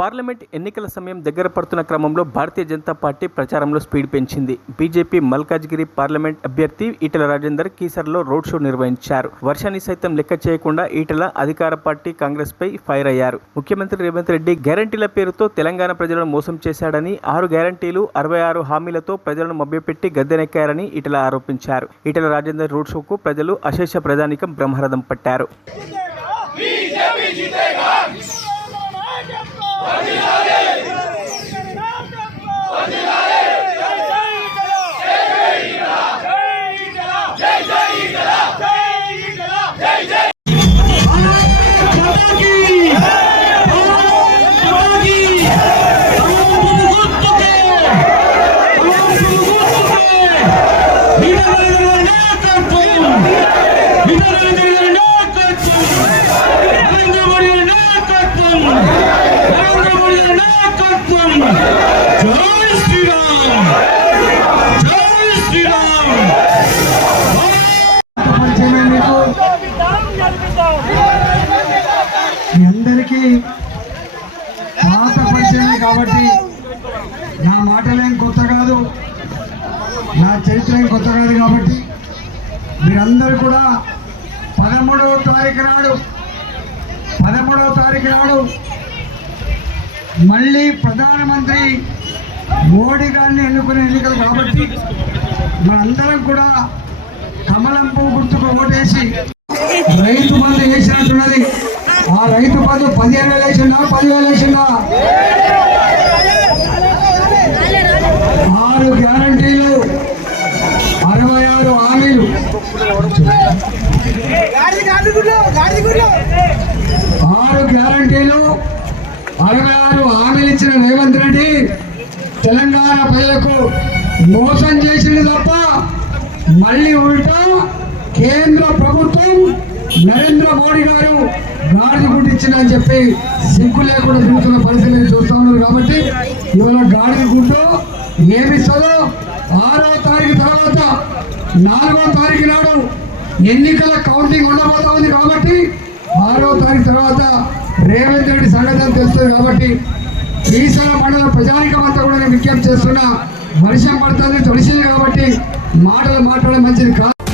Parliament ఎన్నికల సమయం దగ్గర పడుతున్న క్రమంలో భారతీయ జనతా పార్టీ ప్రచారంలో స్పీడ్ పెంచింది. బీజేపీ మల్కాజ్గిరి పార్లమెంట్ అభ్యర్థి ఈటల రాజేందర్ కీసర్లో రోడ్ షో నిర్వహించారు. వర్షాన్ని సైతం లెక్క చేయకుండా ఈటల అధికార పార్టీ కాంగ్రెస్ పై ఫైర్ అయ్యారు. ముఖ్యమంత్రి రేవంత్ రెడ్డి గ్యారంటీల పేరుతో తెలంగాణ ప్రజలను మోసం చేశాడని ఆరు గ్యారంటీలు అరవై ఆరు హామీలతో ప్రజలను మభ్యపెట్టి గద్దెనెక్కారని ఈటల ఆరోపించారు. ఈటల రాజేందర్ రోడ్ షోకు ప్రజలు అశేష ప్రజానికం బ్రహ్మరథం పట్టారు. Pode మీ అందరికీ పాత పరిచయమే కాబట్టి నా మాటలేం కొత్త కాదు నా చరిత్ర ఏం కొత్త కాదు కాబట్టి మీరందరూ కూడా పదమూడవ తారీఖు నాడు పదమూడవ తారీఖు నాడు మళ్ళీ ప్రధానమంత్రి మోడీ గారిని ఎన్నుకునే ఎన్నికలు కాబట్టి మనందరం కూడా కమలం పువ్వు గుర్తుకు ఓటేసి రైతు బంధు వేసినట్టున్నది ఆ రైతు బంధు పదిహేను వేలు వేసిందా పదివేలు వేసిందా ఆరు గ్యారంటీలు అరవై ఆరు హామీలు. ఆరు గ్యారంటీలు అరవై ఆరు హామీలు ఇచ్చిన రేవంత్ రెడ్డి తెలంగాణ ప్రజలకు మోసం చేసింది తప్ప మళ్ళీ ఉల్టా కేంద్ర ప్రభుత్వం నరేంద్ర మోడీ గారు గాడి అని చెప్పి సిగ్గు లేకుండా తిరుగుతున్న పరిస్థితిని నేను చూస్తా ఉన్నారు కాబట్టి ఇవాళ గాడి గుడ్డు ఏమిస్తుందో ఆరో తారీఖు తర్వాత నాలుగో తారీఖు నాడు ఎన్నికల కౌంటింగ్ ఉండబోతా ఉంది కాబట్టి ఆరో తారీఖు తర్వాత రేవంత్ రెడ్డి సంగతి తెలుస్తుంది కాబట్టి ఈసాల మండల ప్రజానికం అంతా కూడా నేను విజ్ఞప్తి చేస్తున్నా. వర్షం పడుతుంది తొలిసింది కాబట్టి మాటలు మాట్లాడడం మంచిది కాదు.